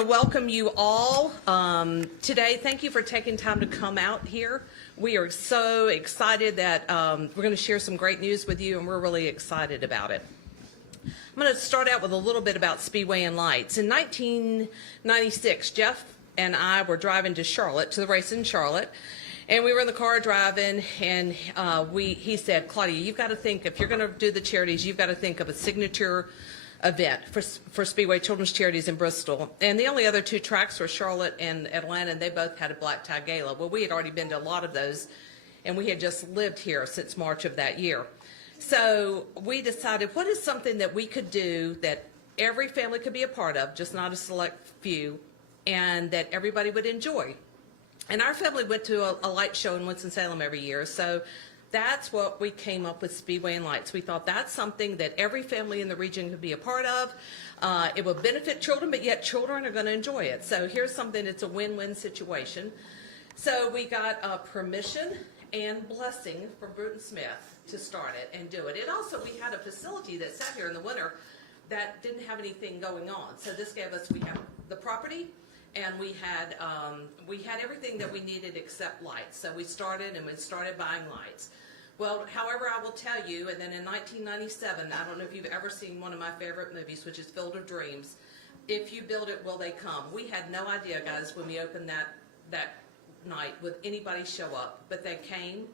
want to welcome you all today. Thank you for taking time to come out here. We are so excited that we're going to share some great news with you, and we're really excited about it. I'm going to start out with a little bit about Speedway and Lights. In 1996, Jeff and I were driving to Charlotte, to the race in Charlotte, and we were in the car driving, and he said, Claudia, you've got to think, if you're going to do the charities, you've got to think of a signature event for Speedway Children's Charities in Bristol. And the only other two tracks were Charlotte and Atlanta, and they both had a black tie gala. Well, we had already been to a lot of those, and we had just lived here since March of that year. So we decided, what is something that we could do that every family could be a part of, just not a select few, and that everybody would enjoy? And our family went to a light show in Winston-Salem every year, so that's what we came up with, Speedway and Lights. We thought that's something that every family in the region could be a part of. It will benefit children, but yet children are going to enjoy it. So here's something that's a win-win situation. So we got permission and blessing from Bruton Smith to start it and do it. And also we had a facility that sat here in the winter that didn't have anything going on. So this gave us, we have the property, and we had everything that we needed except lights. So we started buying lights. Well, however, I will tell you, and then in 1997, I don't know if you've ever seen one of my favorite movies, which is Field of Dreams. If you build it, will they come? We had no idea, guys, when we opened that night, would anybody show up? But they came,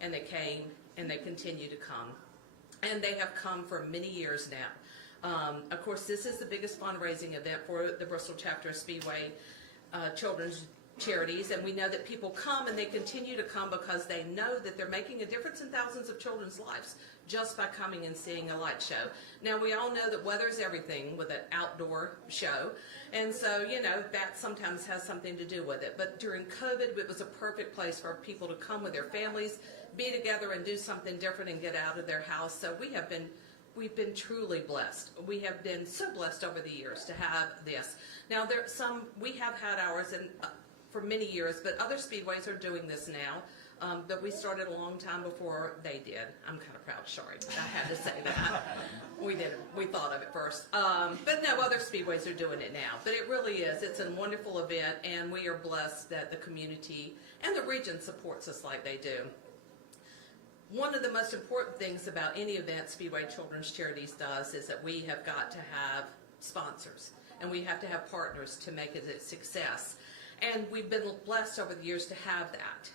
and they came, and they continue to come. And they have come for many years now. Of course, this is the biggest fundraising event for the Bristol chapter of Speedway Children's Charities, and we know that people come and they continue to come because they know that they're making a difference in thousands of children's lives just by coming and seeing a light show. Now, we all know that weather's everything with an outdoor show, and so, you know, that sometimes has something to do with it. But during COVID, it was a perfect place for people to come with their families, be together and do something different and get out of their house. So we've been truly blessed. We have been so blessed over the years to have this. Now, we have had ours for many years, but other speedways are doing this now. But we started a long time before they did. I'm kind of proud, sorry, I had to say that. We did, we thought of it first. But no, other speedways are doing it now. But it really is, it's a wonderful event, and we are blessed that the community and the region supports us like they do. One of the most important things about any event Speedway Children's Charities does is that we have got to have sponsors, and we have to have partners to make it a success. And we've been blessed over the years to have that.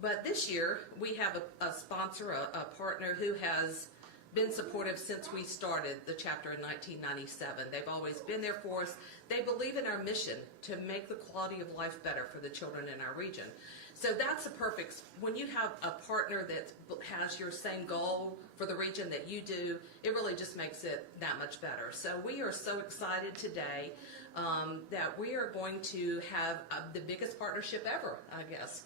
But this year we have a sponsor, a partner who has been supportive since we started the chapter in 1997. They've always been there for us. They believe in our mission to make the quality of life better for the children in our region. So that's a perfect, when you have a partner that has your same goal for the region that you do, it really just makes it that much better. So we are so excited today that we are going to have the biggest partnership ever, I guess,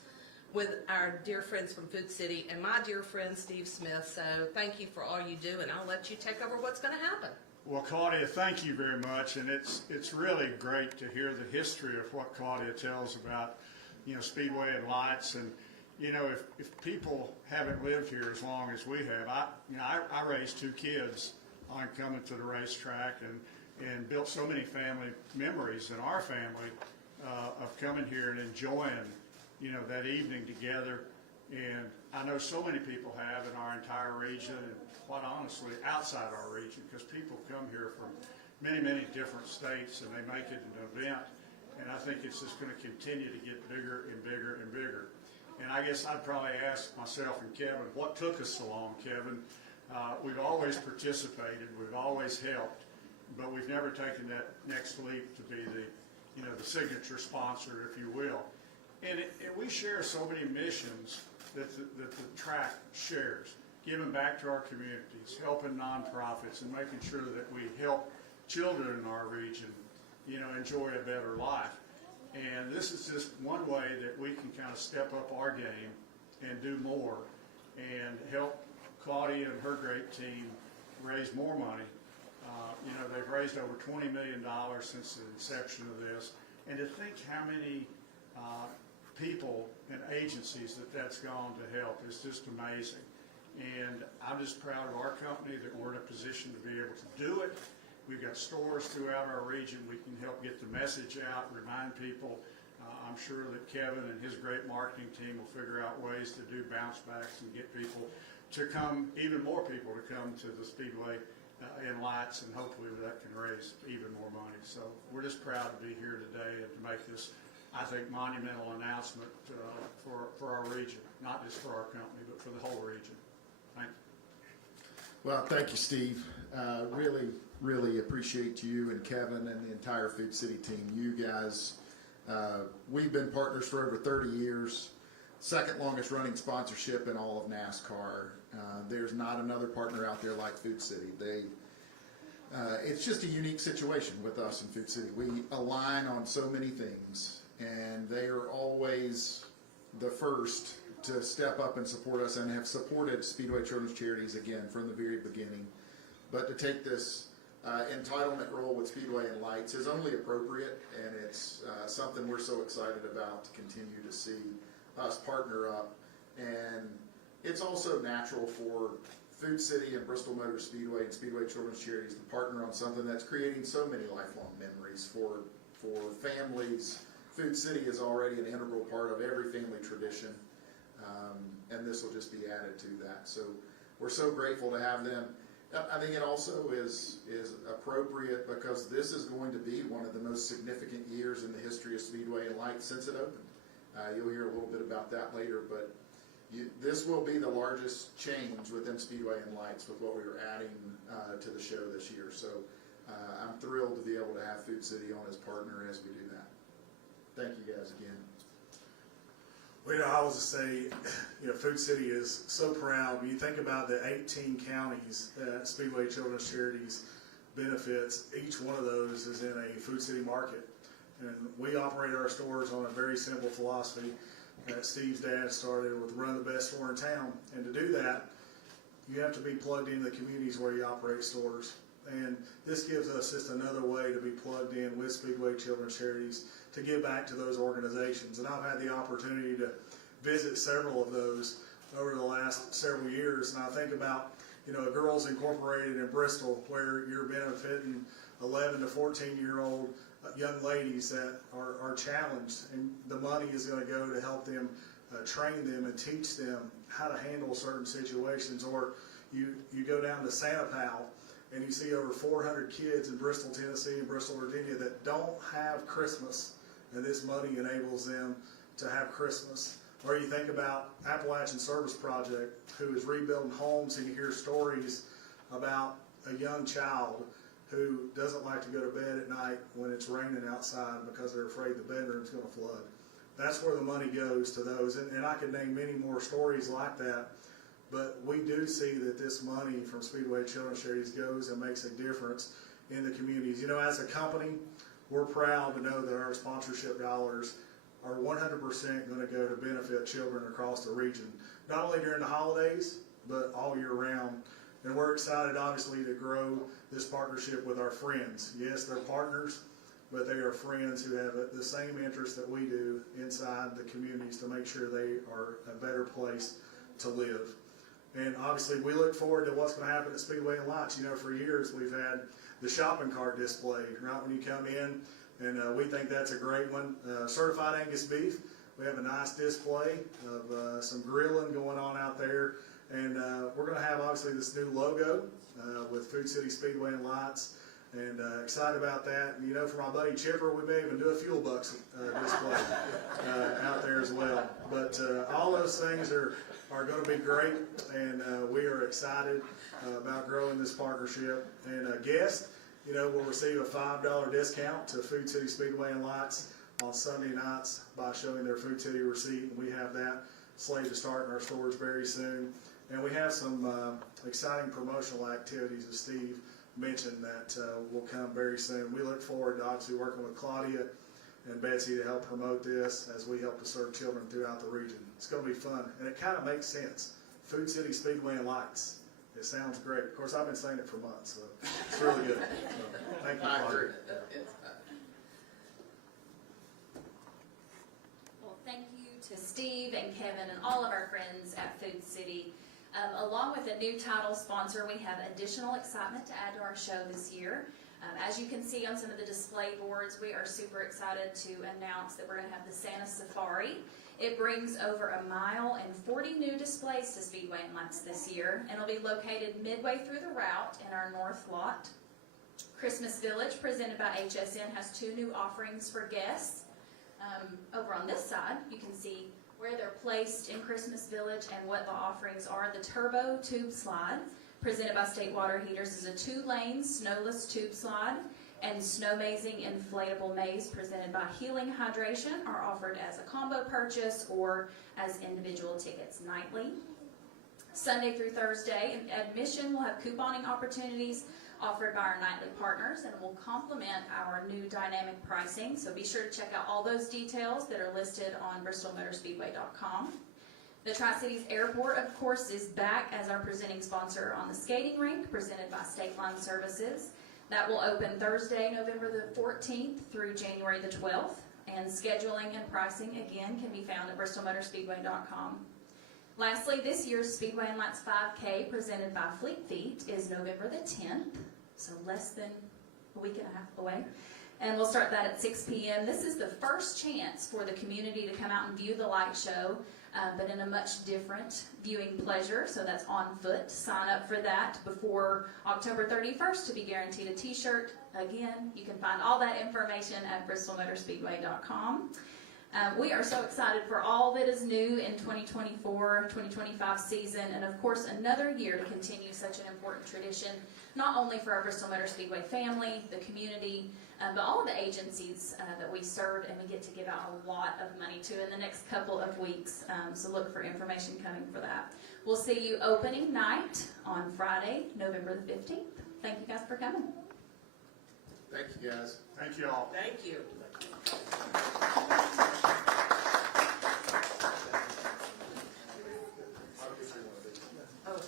with our dear friends from Food City and my dear friend Steve Smith. So thank you for all you do, and I'll let you take over what's going to happen. Well, Claudia, thank you very much, and it's really great to hear the history of what Claudia tells about, you know, Speedway and Lights. And you know, if people haven't lived here as long as we have, I raised two kids on coming to the racetrack and built so many family memories in our family of coming here and enjoying, you know, that evening together. And I know so many people have in our entire region, and quite honestly, outside our region, because people come here from many, many different states and they make it an event. And I think it's just going to continue to get bigger and bigger and bigger. And I guess I'd probably ask myself and Kevin, what took us so long, Kevin? We've always participated, we've always helped, but we've never taken that next leap to be the signature sponsor, if you will. And we share so many missions that the track shares, giving back to our communities, helping nonprofits, and making sure that we help children in our region, you know, enjoy a better life. And this is just one way that we can kind of step up our game and do more and help Claudia and her great team raise more money. You know, they've raised over $20 million since the inception of this. And to think how many people and agencies that's gone to help is just amazing. And I'm just proud of our company that we're in a position to be able to do it. We've got stores throughout our region. We can help get the message out, remind people. I'm sure that Kevin and his great marketing team will figure out ways to do bounce backs and get people to come, even more people to come to the Speedway in lights, and hopefully that can raise even more money. So we're just proud to be here today and to make this, I think, monumental announcement for our region, not just for our company, but for the whole region. Thank you. Well, thank you, Steve. Really appreciate you and Kevin and the entire Food City team. You guys, we've been partners for over 30 years. Second longest running sponsorship in all of NASCAR. There's not another partner out there like Food City. It's just a unique situation with us in Food City. We align on so many things, and they are always the first to step up and support us, and have supported Speedway Children's Charities again from the very beginning. But to take this entitlement role with Speedway and Lights is only appropriate, and it's something we're so excited about to continue to see us partner up. And it's also natural for Food City and Bristol Motor Speedway and Speedway Children's Charities to partner on something that's creating so many lifelong memories for families. Food City is already an integral part of every family tradition, and this will just be added to that. So we're so grateful to have them. I think it also is appropriate because this is going to be one of the most significant years in the history of Speedway and Lights since it opened. You'll hear a little bit about that later, but this will be the largest change within Speedway and Lights with what we are adding to the show this year. So I'm thrilled to be able to have Food City on as partner as we do that. Thank you guys again. Well, I was to say, Food City is so proud. When you think about the 18 counties that Speedway Children's Charities benefits, each one of those is in a Food City market. And we operate our stores on a very simple philosophy that Steve's dad started with: run the best store in town. And to do that, you have to be plugged into the communities where you operate stores. And this gives us just another way to be plugged in with Speedway Children's Charities to give back to those organizations. And I've had the opportunity to visit several of those over the last several years. And I think about, Girls Incorporated in Bristol, where you're benefiting 11 to 14-year-old young ladies that are challenged, and the money is going to go to help them train them and teach them how to handle certain situations. Or you go down to Santa Pal, and you see over 400 kids in Bristol, Tennessee and Bristol, Virginia that don't have Christmas, and this money enables them to have Christmas. Or you think about Appalachian Service Project, who is rebuilding homes, and you hear stories about a young child who doesn't like to go to bed at night when it's raining outside because they're afraid the bedroom's going to flood. That's where the money goes to those. And I could name many more stories like that. But we do see that this money from Speedway Children's Charities goes and makes a difference in the communities. As a company, we're proud to know that our sponsorship dollars are 100% going to go to benefit children across the region, not only during the holidays, but all year round. And we're excited, obviously, to grow this partnership with our friends. Yes, they're partners, but they are friends who have the same interest that we do inside the communities to make sure they are a better place to live. And obviously, we look forward to what's going to happen at Speedway and Lights. For years, we've had the shopping cart display, right when you come in, and we think that's a great one. Certified Angus beef. We have a nice display of some grilling going on out there. And we're going to have, obviously, this new logo with Food City Speedway and Lights, and excited about that. And, for my buddy Chipper, we may even do a fuel bucks display out there as well. But all those things are going to be great, and we are excited about growing this partnership. And guests, will receive a $5 discount to Food City Speedway and Lights on Sunday nights by showing their Food City receipt. And we have that slated to start in our stores very soon. And we have some exciting promotional activities, as Steve mentioned, that will come very soon. We look forward to obviously working with Claudia and Betsy to help promote this as we help to serve children throughout the region. It's going to be fun, and it kind of makes sense. Food City Speedway and Lights. It sounds great. Of course, I've been saying it for months, so it's really good. So, thank you, Claudia. Well, thank you to Steve and Kevin and all of our friends at Food City. Along with a new title sponsor, we have additional excitement to add to our show this year. As you can see on some of the display boards, we are super excited to announce that we're going to have the Santa Safari. It brings over 1 mile and 40 new displays to Speedway and Lights this year, and it'll be located midway through the route in our north lot. Christmas Village, presented by HSN, has 2 new offerings for guests. Over on this side, you can see where they're placed in Christmas Village and what the offerings are. The Turbo Tube Slide, presented by State Water Heaters, is a 2-lane snowless tube slide, and Snowmazing Inflatable Maze, presented by Healing Hydration, are offered as a combo purchase or as individual tickets nightly. Sunday through Thursday, admission will have couponing opportunities offered by our nightly partners and will complement our new dynamic pricing. So be sure to check out all those details that are listed on bristolmotorspeedway.com. The Tri-Cities Airport, of course, is back as our presenting sponsor on the skating rink, presented by State Line Services. That will open Thursday, November the 14th through January the 12th. And scheduling and pricing, again, can be found at bristolmotorspeedway.com. Lastly, this year's Speedway and Lights 5K, presented by Fleet Feet, is November the 10th, so less than a week and a half away. And we'll start that at 6 p.m. This is the first chance for the community to come out and view the light show, but in a much different viewing pleasure, so that's on foot. Sign up for that before October 31st to be guaranteed a t-shirt. Again, you can find all that information at bristolmotorspeedway.com. We are so excited for all that is new in 2024-2025 season, and of course another year to continue such an important tradition, not only for our Bristol Motor Speedway family, the community, but all of the agencies that we serve and we get to give out a lot of money to in the next couple of weeks, so look for information coming for that. We'll see you opening night on Friday, November the 15th. Thank you guys for coming. Thank you, guys. Thank you all. Thank you. Oh,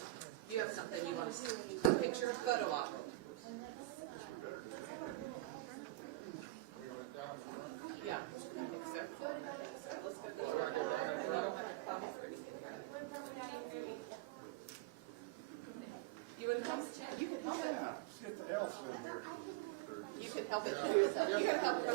you have something you want to see? A picture, photo op. Yeah, I think so. Let's go. You want to come? You can help it. Get the elf in here. You can help it too. You can help it.